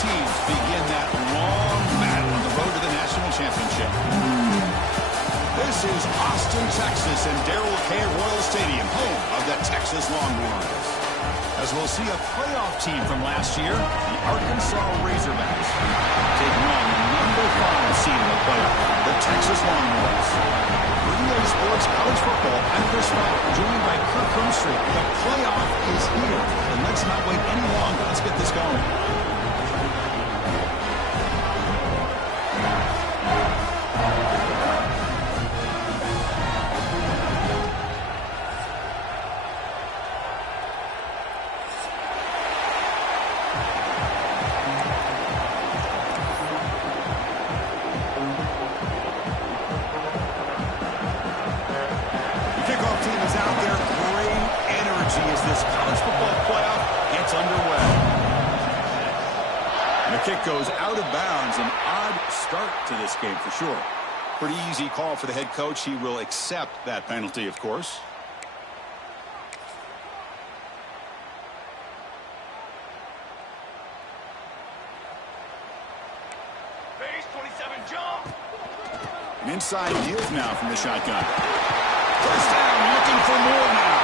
teams begin that long battle on the road to the national championship. This is Austin, Texas, and Darrell K. Royal Stadium, home of the Texas Longhorns. As we'll see a playoff team from last year, the Arkansas Razorbacks, taking on the number 5 seed in the playoff, the Texas Longhorns. Relay Sports College Football, I'm Chris Fox, joined by Kirk Hermstreet. The playoff is here, and let's not wait any longer. Let's get this going. Kick goes out of bounds. An odd start to this game for sure. Pretty easy call for the head coach. He will accept that penalty, of course. Base 27 jump. An inside yield now from the shotgun. First down, looking for more now.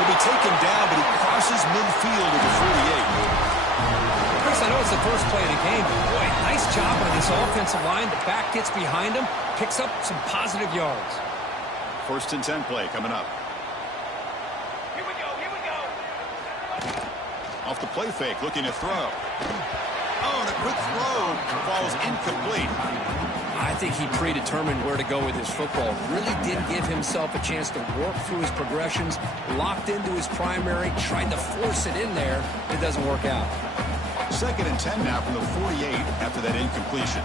He'll be taken down, but he crosses midfield at the 48. Chris, I know it's the first play of the game, but boy, nice job by this offensive line. The back gets behind him, picks up some positive yards. First and 10 play coming up. Here we go, here we go. Off the play fake, looking to throw. Oh, and a quick throw falls incomplete. I think he predetermined where to go with his football. Really did give himself a chance to work through his progressions, locked into his primary, tried to force it in there. It doesn't work out. Second and 10 now from the 48 after that incompletion.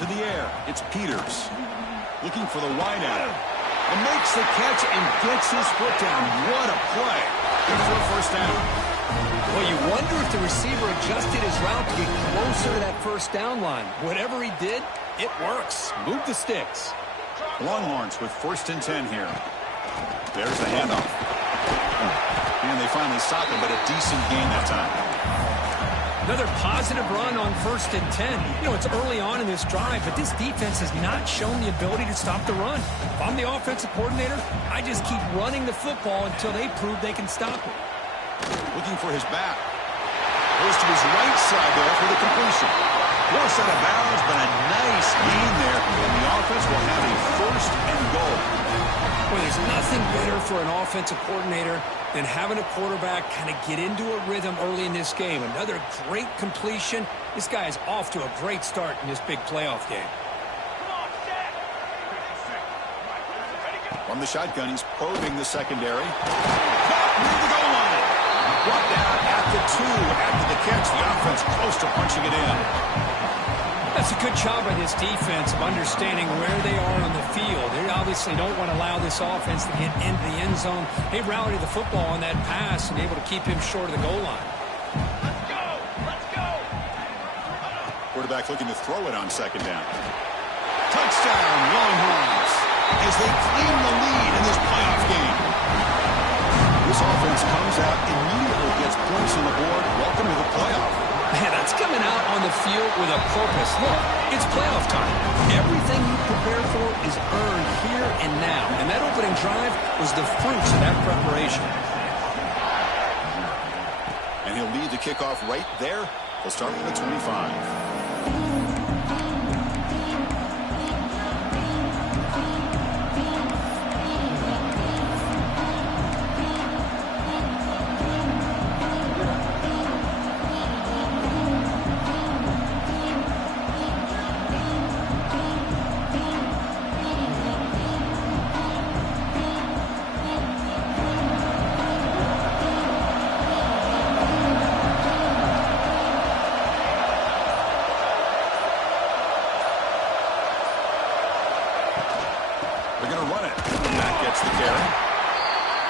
To the air, it's Peters. Looking for the wideout. And makes the catch and gets his foot down. What a play. Good for a first down. Well, you wonder if the receiver adjusted his route to get closer to that first down line. Whatever he did, it works. Move the sticks. The Longhorns with first and 10 here. There's the handoff. And they finally stop it, but a decent gain that time. Another positive run on first and 10. You know, it's early on in this drive, but this defense has not shown the ability to stop the run. If I'm the offensive coordinator, I just keep running the football until they prove they can stop it. Looking for his back. Goes to his right side there for the completion. Forced out of bounds, but a nice gain there. And the offense will have a first and goal. Boy, there's nothing better for an offensive coordinator than having a quarterback kind of get into a rhythm early in this game. Another great completion. This guy is off to a great start in this big playoff game. From the shotgun, he's probing the secondary. Caught near the goal line. Brought down at the 2 after the catch. The offense close to punching it in. That's a good job by this defense of understanding where they are on the field. They obviously don't want to allow this offense to get into the end zone. They rallied the football on that pass and able to keep him short of the goal line. Let's go, let's go. Quarterback looking to throw it on second down. Touchdown, Longhorns, as they claim the lead in this playoff game. This offense comes out immediately, gets points on the board. Welcome to the playoff. Man, that's coming out on the field with a purpose. Look, it's playoff time. Everything you prepare for is earned here and now. And that opening drive was the fruits of that preparation. And he'll lead the kickoff right there. He'll start from the 25.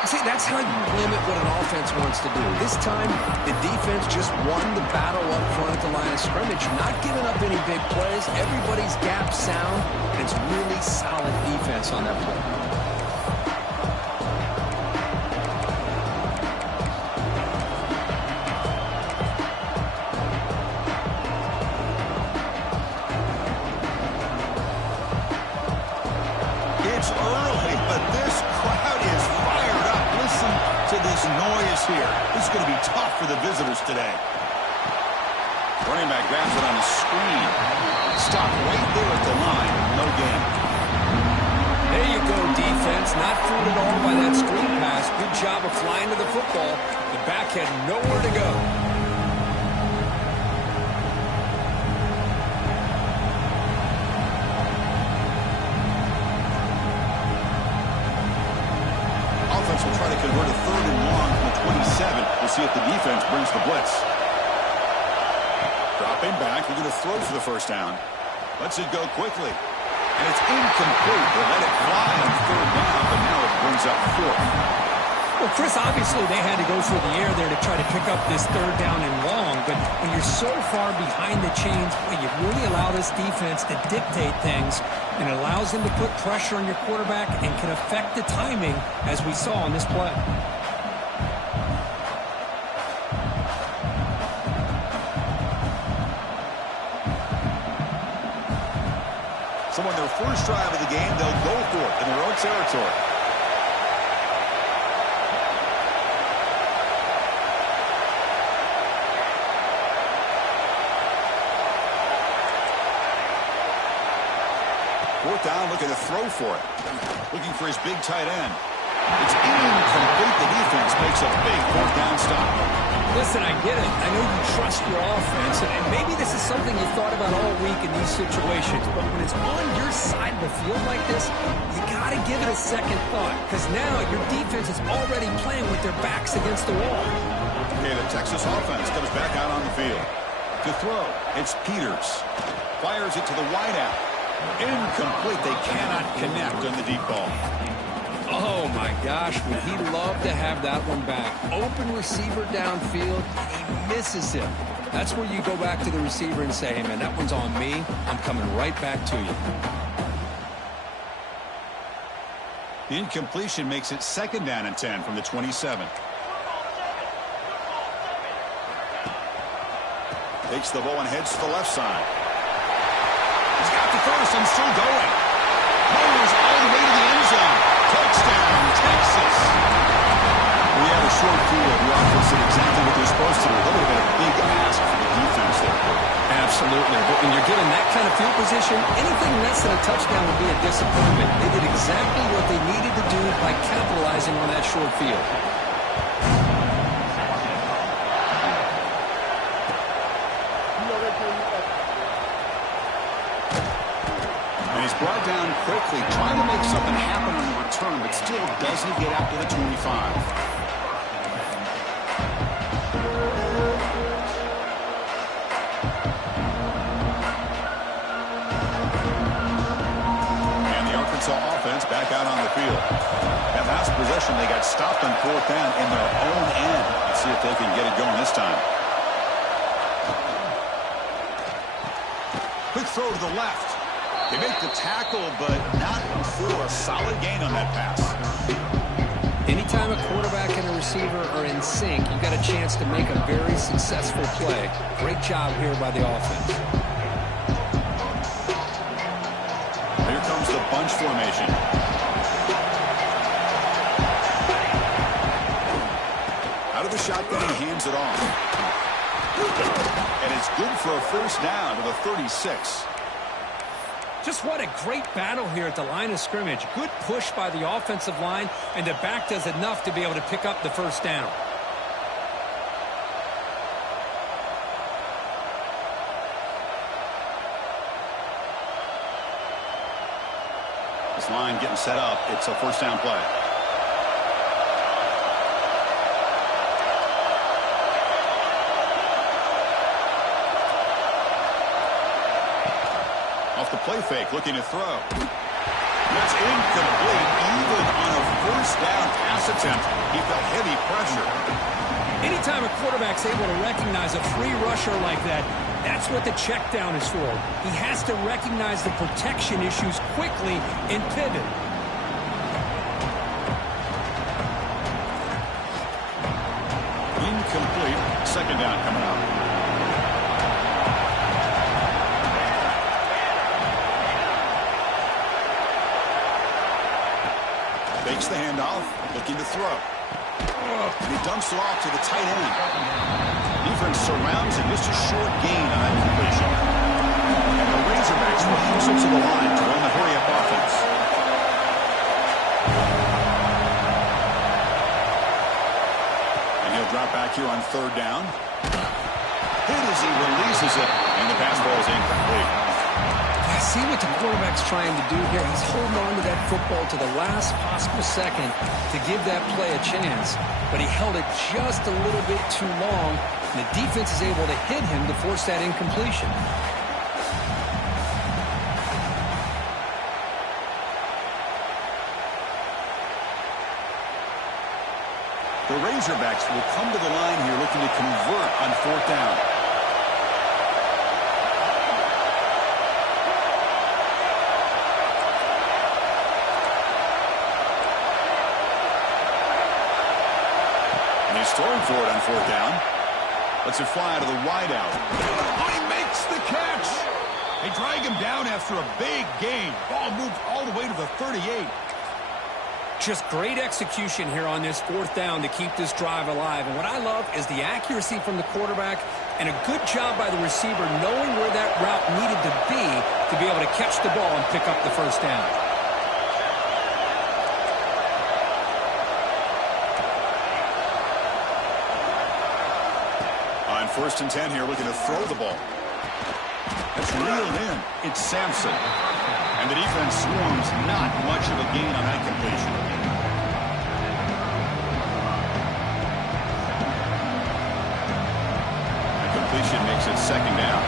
See, that's how you limit what an offense wants to do. This time, the defense just won the battle up front at the line of scrimmage, not giving up any big plays. Everybody's gap sound, and it's really solid defense on that play. for the visitors today. Running back grabs it on a screen. Stopped right there at the line. No gain. There you go, defense. Not fooled at all by that screen pass. Good job of flying to the football. The back had nowhere to go. Offense will try to convert a 3rd and long from the 27. We'll see if the defense brings the blitz. Dropping back, we're going to throw for the first down. Lets it go quickly. And it's incomplete. They let it fly on 3rd down, but now it brings up 4th. Well, Chris, obviously they had to go for the air there to try to pick up this 3rd down and long, but when you're so far behind the chains, you really allow this defense to dictate things, and it allows them to put pressure on your quarterback and can affect the timing, as we saw on this play. So on their first drive of the game, they'll go for it in their own territory. Fourth down, looking to throw for it. Looking for his big tight end. It's incomplete. The defense makes a big 4th down stop. Listen, I get it. I know you trust your offense, and maybe this is something you thought about all week in these situations, but when it's on your side of the field like this, you got to give it a second thought, because now your defense is already playing with their backs against the wall. Okay, the Texas offense comes back out on the field. To throw, it's Peters. Fires it to the wideout. Incomplete. They cannot connect on the deep ball. Oh, my gosh, would he love to have that one back. Open receiver downfield, he misses him. That's where you go back to the receiver and say, hey, man, that one's on me. I'm coming right back to you. The incompletion makes it 2nd down and 10 from the 27. Takes the ball and heads to the left side. He's got the first and still going. Motors all the way to the end zone. Touchdown, Texas. We had a short field. The offense did exactly what they're supposed to do. That would have been a big ask for the defense there. Absolutely. But when you're given that kind of field position, anything less than a touchdown would be a disappointment. They did exactly what they needed to do by capitalizing on that short field. He's brought down quickly, trying to make something happen on the return, but still doesn't get out to the 25. And the Arkansas offense back out on the field. That last possession, they got stopped on 4th down in their own end. Let's see if they can get it going this time. Quick throw to the left. They make the tackle, but not for a solid gain on that pass. Anytime a quarterback and a receiver are in sync, you've got a chance to make a very successful play. Great job here by the offense. Here comes the bunch formation. Out of the shotgun, he hands it off. And it's good for a first down to the 36. Just what a great battle here at the line of scrimmage. Good push by the offensive line, and the back does enough to be able to pick up the first down. This line getting set up. It's a first down play. Off the play fake, looking to throw. That's incomplete. Even on a first down pass attempt, he felt heavy pressure. Anytime a quarterback's able to recognize a free rusher like that, that's what the check down is for. He has to recognize the protection issues quickly and pivot. Incomplete. 2nd down coming up. Fakes the handoff, looking to throw. And he dumps it off to the tight end. Defense surrounds him. Just a short gain on that completion. And the Razorbacks will hustle to the line to run the hurry-up offense. And he'll drop back here on third down. Hit as he releases it, and the pass ball is incomplete. I see what the quarterback's trying to do here. He's holding on to that football to the last possible second to give that play a chance. But he held it just a little bit too long, and the defense is able to hit him to force that incompletion. The Razorbacks will come to the line here looking to convert on fourth down. And he's throwing for it on fourth down. Lets it fly out of the wideout. Oh, he makes the catch. They drag him down after a big gain. Ball moved all the way to the 38. Just great execution here on this fourth down to keep this drive alive. And what I love is the accuracy from the quarterback and a good job by the receiver knowing where that route needed to be able to catch the ball and pick up the first down. On 1st and 10 here, looking to throw the ball. That's reeled in. It's Sampson. And the defense swarms not much of a gain on that completion. The completion makes it second down.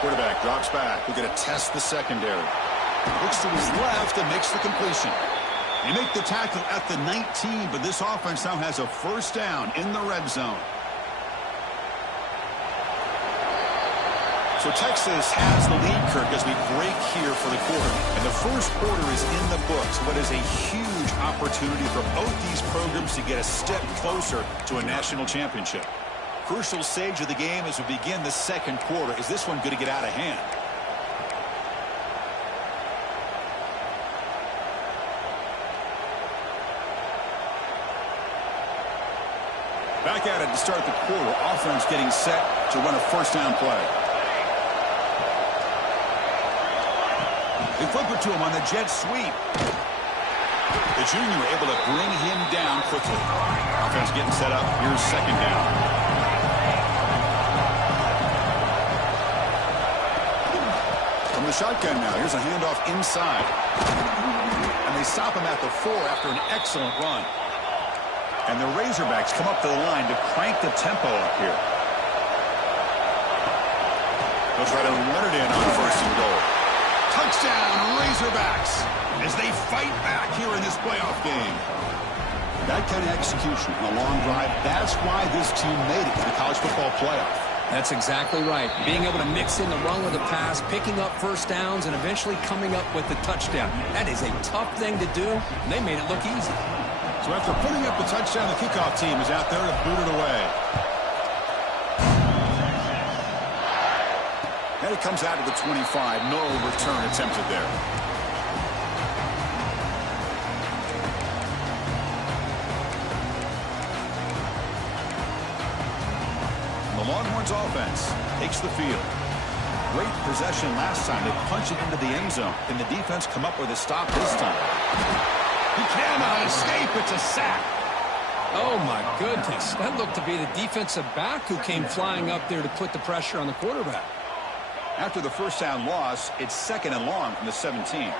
Quarterback drops back. We're going to test the secondary. Looks to his left and makes the completion. They make the tackle at the 19, but this offense now has a first down in the red zone. So Texas has the lead, Kirk, as we break here for the quarter. And the first quarter is in the books. What is a huge opportunity for both these programs to get a step closer to a national championship. Crucial stage of the game as we begin the second quarter. Is this one going to get out of hand? Back at it to start the quarter. Offense getting set to run a first down play. They flip it to him on the jet sweep. The junior able to bring him down quickly. Offense getting set up. Here's second down. From the shotgun now. Here's a handoff inside. And they stop him at the 4 after an excellent run. And the Razorbacks come up to the line to crank the tempo up here. They'll try to run it in on 1st and goal. Touchdown, Razorbacks, as they fight back here in this playoff game. That kind of execution on a long drive, that's why this team made it to the college football playoff. That's exactly right. Being able to mix in the run with the pass, picking up first downs, and eventually coming up with the touchdown. That is a tough thing to do, and they made it look easy. So after putting up the touchdown, the kickoff team is out there to boot it away. And it comes out to the 25. No return attempted there. The Longhorns offense takes the field. Great possession last time. They punch it into the end zone. Can the defense come up with a stop this time? He cannot escape. It's a sack. Oh, my goodness. That looked to be the defensive back who came flying up there to put the pressure on the quarterback. After the first down loss, it's 2nd and long from the 17.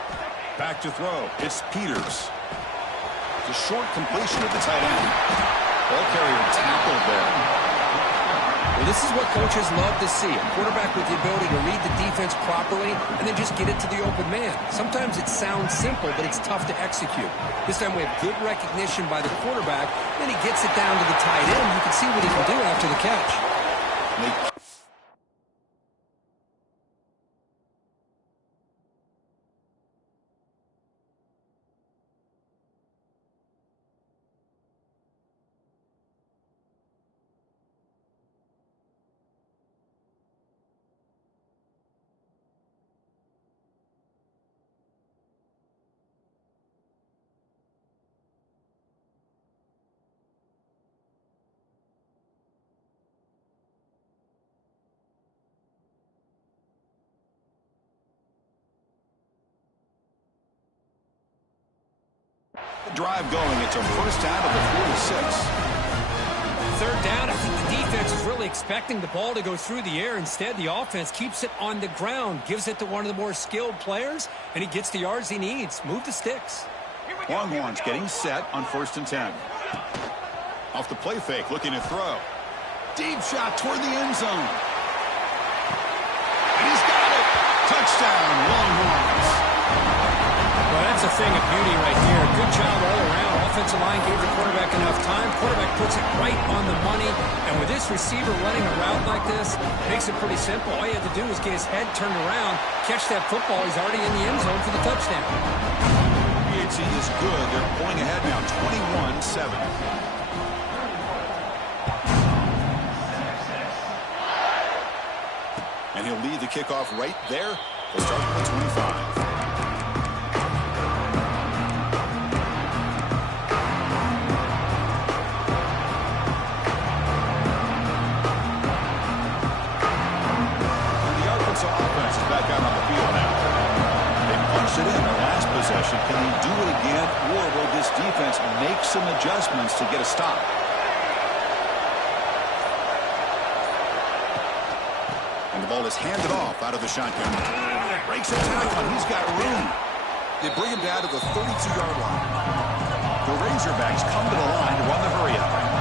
Back to throw. It's Peters. It's a short completion of the tight end. Ball carrier tackled there. Well, this is what coaches love to see. A quarterback with the ability to read the defense properly and then just get it to the open man. Sometimes it sounds simple, but it's tough to execute. This time we have good recognition by the quarterback. Then he gets it down to the tight end. You can see what he can do after the catch. drive going. It's a first down at the 46. Third down, I think the defense is really expecting the ball to go through the air. Instead, the offense keeps it on the ground, gives it to one of the more skilled players, and he gets the yards he needs. Move the sticks. Longhorns getting set on 1st and 10. Off the play fake, looking to throw. Deep shot toward the end zone. And he's got it. Touchdown, Longhorns. Well, that's a thing of beauty right here. Good job all around. Offensive line gave the quarterback enough time. Quarterback puts it right on the money. And with this receiver running a route like this, makes it pretty simple. All you have to do is get his head turned around, catch that football. He's already in the end zone for the touchdown. PAT is good. They're pulling ahead now, 21-7. And he'll lead the kickoff right there. They'll start at the 25. Offense is back out on the field now. They punched it in their last possession. Can they do it again, or will this defense make some adjustments to get a stop? And the ball is handed off out of the shotgun. Breaks a tackle. He's got room. They bring him down to the 32-yard line. The Razorbacks come to the line to run the hurry-up.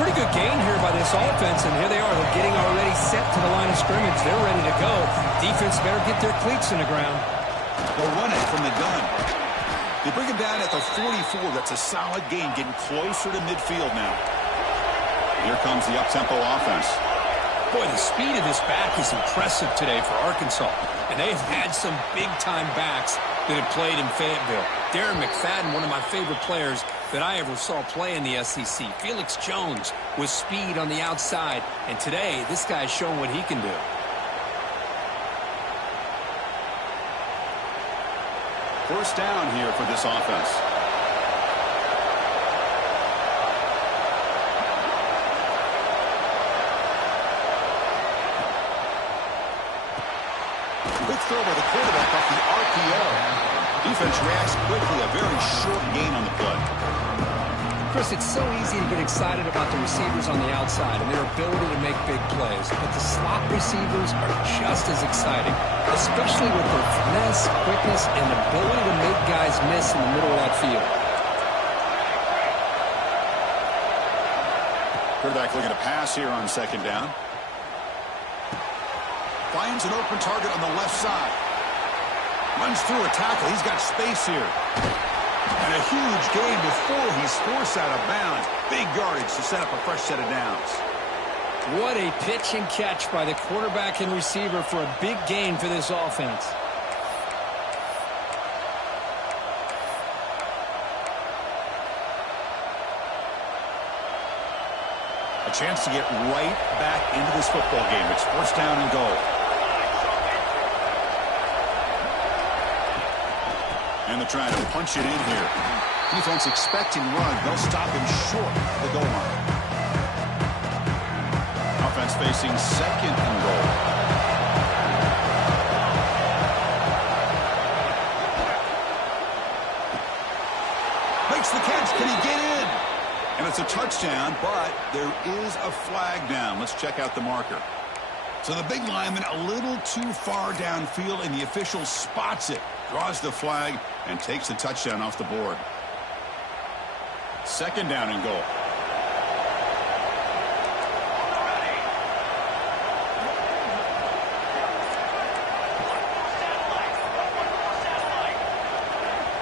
Pretty good gain here by this offense, and here they are. They're getting already set to the line of scrimmage. They're ready to go. Defense better get their cleats in the ground. They'll run it from the gun. They bring him down at the 44. That's a solid gain, getting closer to midfield now. Here comes the up-tempo offense. Boy, the speed of this back is impressive today for Arkansas. And they've had some big-time backs that have played in Fayetteville. Darren McFadden, one of my favorite players that I ever saw play in the SEC. Felix Jones with speed on the outside. And today, this guy's shown what he can do. First down here for this offense. Quick throw by the quarterback off the RPO. Defense reacts quickly. A very short gain on the play. Chris, it's so easy to get excited about the receivers on the outside and their ability to make big plays. But the slot receivers are just as exciting, especially with their finesse, quickness, and ability to make guys miss in the middle of that field. Quarterback looking to pass here on 2nd down. Finds an open target on the left side. Runs through a tackle. He's got space here. And a huge gain before he's forced out of bounds. Big yardage to set up a fresh set of downs. What a pitch and catch by the quarterback and receiver for a big gain for this offense. A chance to get right back into this football game. It's first down and goal. And they're trying to punch it in here. Defense expecting run. They'll stop him short of the goal line. Offense facing 2nd and goal. Makes the catch. Can he get in? And it's a touchdown, but there is a flag down. Let's check out the marker. So the big lineman a little too far downfield, and the official spots it, draws the flag, and takes the touchdown off the board. 2nd down and goal.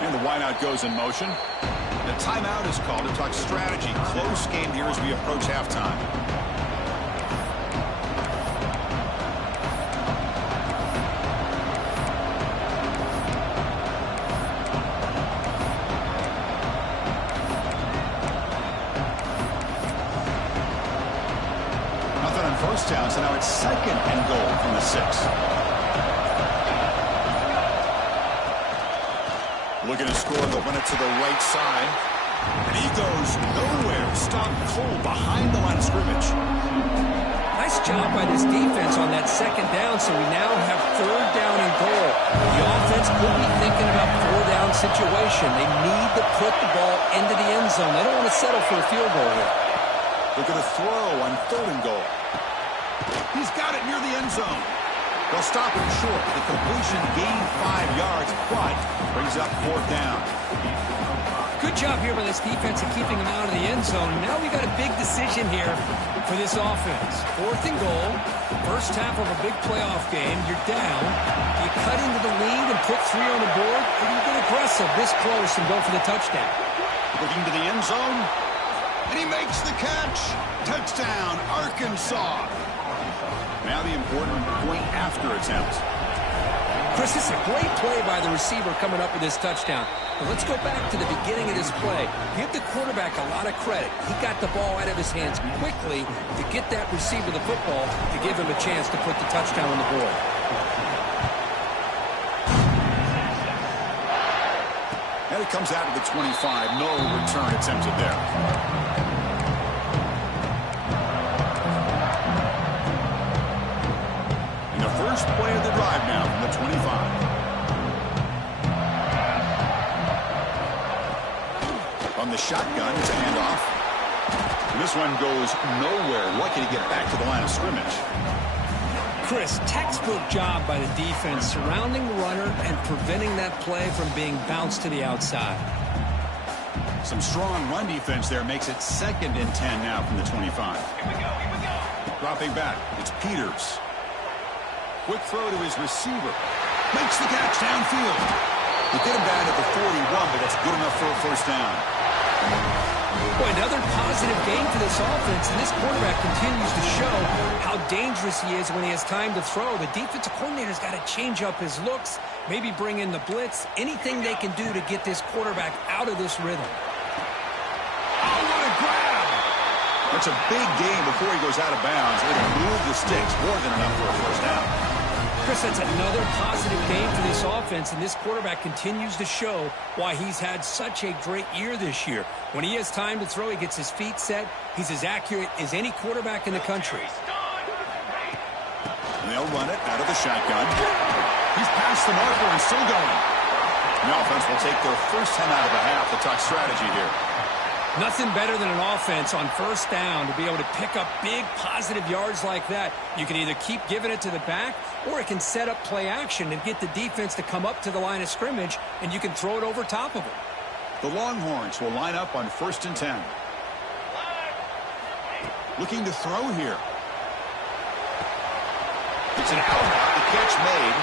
And the wideout goes in motion. The timeout is called to talk strategy. Close game here as we approach halftime. Nothing on first down, so now it's 2nd and goal from the 6. Looking to score, they'll run it to the right side. And he goes nowhere. Stopped cold behind the line of scrimmage. Nice Nice job by this defense on that second down, so we now have third down and goal. The offense could be thinking about four-down situation. They need to put the ball into the end zone. They don't want to settle for a field goal here. They're going to throw on third and goal. He's got it near the end zone. They'll stop him short. The completion gained 5 yards, but brings up fourth down. Good job here by this defense of keeping him out of the end zone. Now we got a big decision here for this offense. Fourth and goal, first half of a big playoff game. You're down. Do you cut into the lead and put 3 on the board, or do you get aggressive this close and go for the touchdown? Looking to the end zone, and he makes the catch. Touchdown, Arkansas. Now the important point after attempt. Chris, this is a great play by the receiver coming up with this touchdown. But let's go back to the beginning of this play. Give the quarterback a lot of credit. He got the ball out of his hands quickly to get that receiver the football to give him a chance to put the touchdown on the board. And it comes out of the 25. No return attempted there. First play of the drive now from the 25. On the shotgun, it's a handoff. And this one goes nowhere. Lucky to get back to the line of scrimmage. Chris, textbook job by the defense surrounding the runner and preventing that play from being bounced to the outside. Some strong run defense there makes it 2nd and 10 now from the 25. Here we go. Dropping back, it's Peters. Quick throw to his receiver. Makes the catch downfield. They get him down at the 41, but that's good enough for a first down. Boy, another positive game for this offense, and this quarterback continues to show how dangerous he is when he has time to throw. The defensive coordinator's got to change up his looks, maybe bring in the blitz, anything they can do to get this quarterback out of this rhythm. Oh, what a grab! That's a big game before he goes out of bounds. It'll move the sticks, more than enough for a first down. Chris, that's another positive game for this offense, and this quarterback continues to show why he's had such a great year this year. When he has time to throw, he gets his feet set. He's as accurate as any quarterback in the country. And they'll run it out of the shotgun. He's past the marker and still going. The offense will take their first 10 out of the half to talk strategy here. Nothing better than an offense on first down to be able to pick up big positive yards like that. You can either keep giving it to the back, or it can set up play action and get the defense to come up to the line of scrimmage, and you can throw it over top of them. The Longhorns will line up on 1st and 10. Looking to throw here. It's an out. The catch made.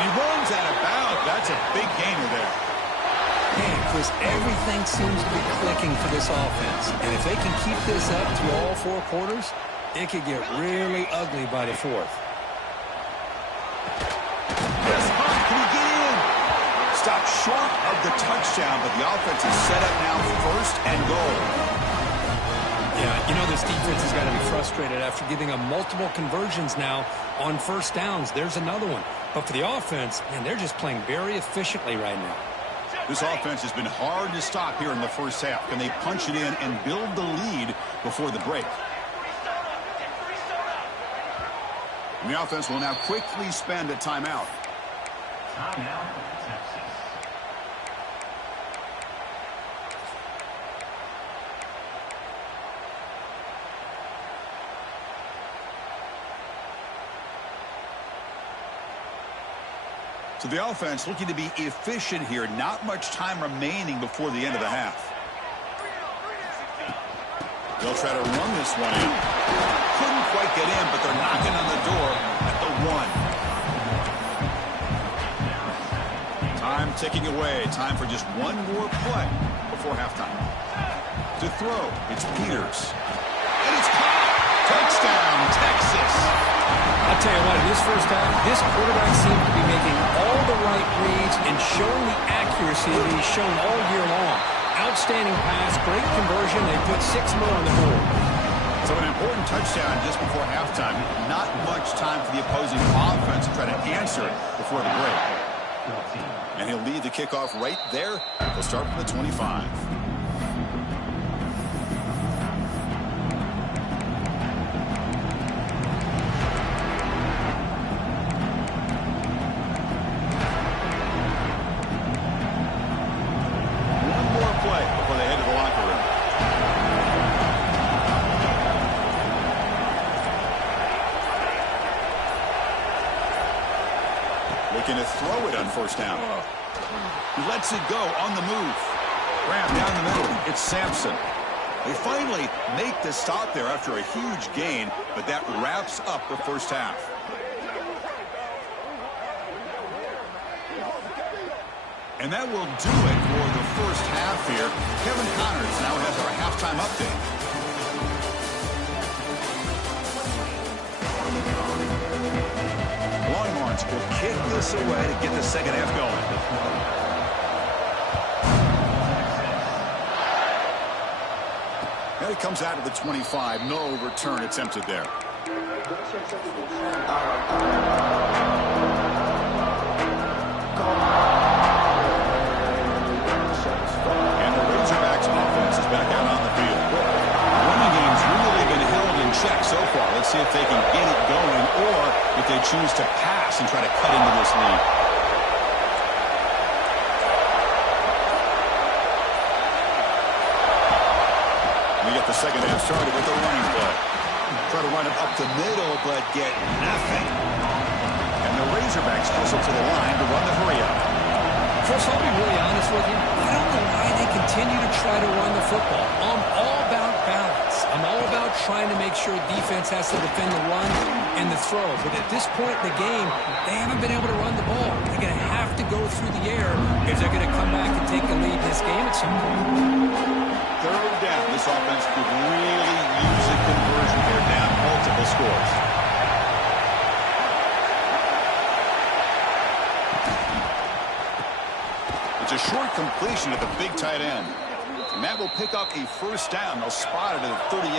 He runs out of bounds. That's a big gainer there. Man, Chris, everything seems to be clicking for this offense. And if they can keep this up through all 4 quarters, it could get really ugly by the 4th. Yes, Hunt, can he get in? Stopped short of the touchdown, but the offense is set up now 1st and goal. Yeah, you know this defense has got to be frustrated after giving up multiple conversions now on first downs. There's another one. But for the offense, man, they're just playing very efficiently right now. This offense has been hard to stop here in the first half. Can they punch it in and build the lead before the break? And the offense will now quickly spend a timeout. Timeout, Texas. So the offense looking to be efficient here. Not much time remaining before the end of the half. They'll try to run this one in. Couldn't quite get in, but they're knocking on the door at the 1. Time ticking away. Time for just one more play before halftime. To throw, it's Peters. And it's caught. Touchdown, Texas. I'll tell you what, in this first half, this quarterback seems to be making all the right reads and showing the accuracy that he's shown all year long. Outstanding pass, great conversion. They put 6 more on the board. So an important touchdown just before halftime. Not much time for the opposing offense to try to answer it before the break. And he'll lead the kickoff right there. He'll start from the 25. Looking to throw it on first down. He lets it go on the move. Grab down the middle. It's Sampson. They finally make the stop there after a huge gain, but that wraps up the first half. And that will do it for the first half here. Kevin Connors now has our halftime update. Longhorns will kick this away to get the second half going. And it comes out of the 25. No return attempted there. And the Razorbacks offense is back out on the field. The running game's really been held in check so far. Let's see if they can get it going or if they choose to pass and try to cut into this lead. We get the second half started with the running play. Try to run it up the middle, but get nothing. And the Razorbacks hustle to the line to run the hurry-up. Chris, I'll be really honest with you. I don't know why they continue to try to run the football. I'm all about balance. I'm all about trying to make sure defense has to defend the run and the throw. But at this point in the game, they haven't been able to run the ball. They're going to have to go through the air if they're going to come back and take the lead in this game at some point. Third down. This offense could really use a conversion here, down multiple scores. It's a short completion to the big tight end. And that will pick up a first down. They'll spot it at the 38.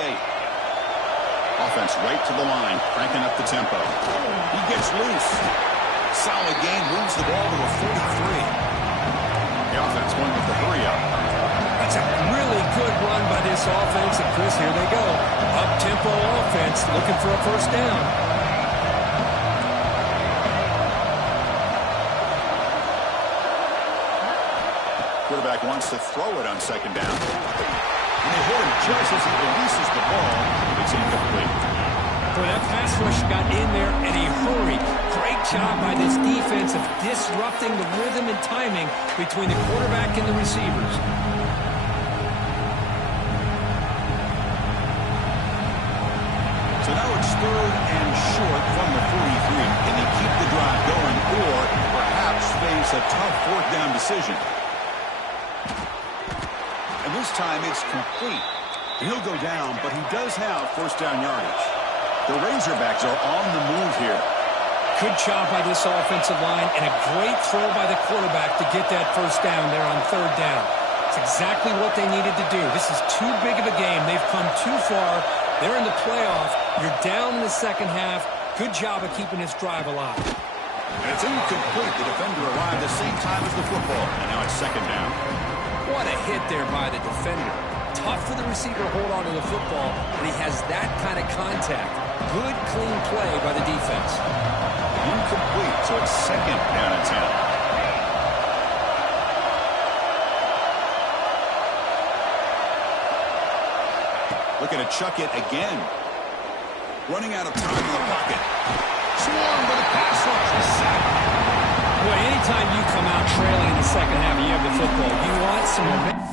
Offense right to the line, cranking up the tempo. He gets loose. Solid gain, moves the ball to a 43. The offense going with the hurry-up. That's a really good run by this offense. And Chris, here they go. Up-tempo offense looking for a first down. Quarterback wants to throw it on second down. And they hit him just as he releases the ball. It's incomplete. Boy, that pass rush got in there in a hurry. Great job by this defense of disrupting the rhythm and timing between the quarterback and the receivers. So now it's third and short from the 43. Can they keep the drive going or perhaps face a tough fourth down decision? And this time it's complete. He'll go down, but he does have first down yardage. The Razorbacks are on the move here. Good job by this offensive line and a great throw by the quarterback to get that first down there on third down. It's exactly what they needed to do. This is too big of a game. They've come too far. They're in the playoff. You're down in the second half. Good job of keeping this drive alive. And it's incomplete. The defender arrived the same time as the football. And now it's second down. What a hit there by the defender. Tough for the receiver to hold on to the football when he has that kind of contact. Good, clean play by the defense. Incomplete, so it's second down and 10. Looking to chuck it again. Running out of time in the pocket. Swarm with a pass rush. A sack. Boy, anytime you come out trailing in the second half, you have the football. You want some momentum.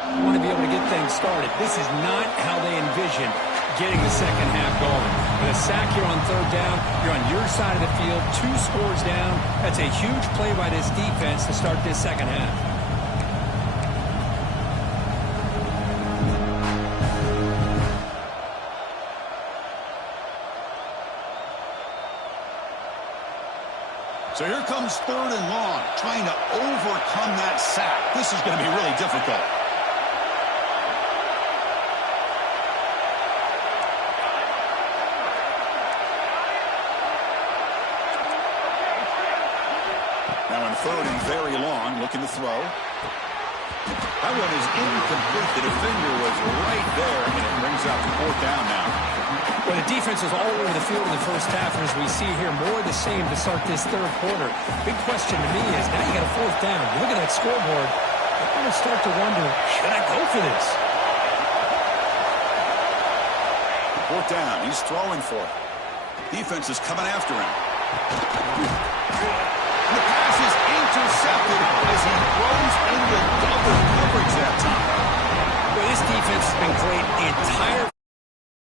Want to be able to get things started. This is not how they envision getting the second half going. With a sack here on third down, you're on your side of the field, 2 scores down. That's a huge play by this defense to start this second half. So here comes third and long, trying to overcome that sack. This is going to be really difficult. Now on 3rd and very long, looking to throw. That one is incomplete. The defender was right there, and it brings up 4th down now. Well, the defense was all over the field in the first half, and as we see here, more of the same to start this 3rd quarter. Big question to me is, now you got a 4th down. You look at that scoreboard, you're going to start to wonder, should I go for this? 4th down, he's throwing for it. Defense is coming after him. And the pass is intercepted as he throws into double coverage that time. Well, this defense has been great the entire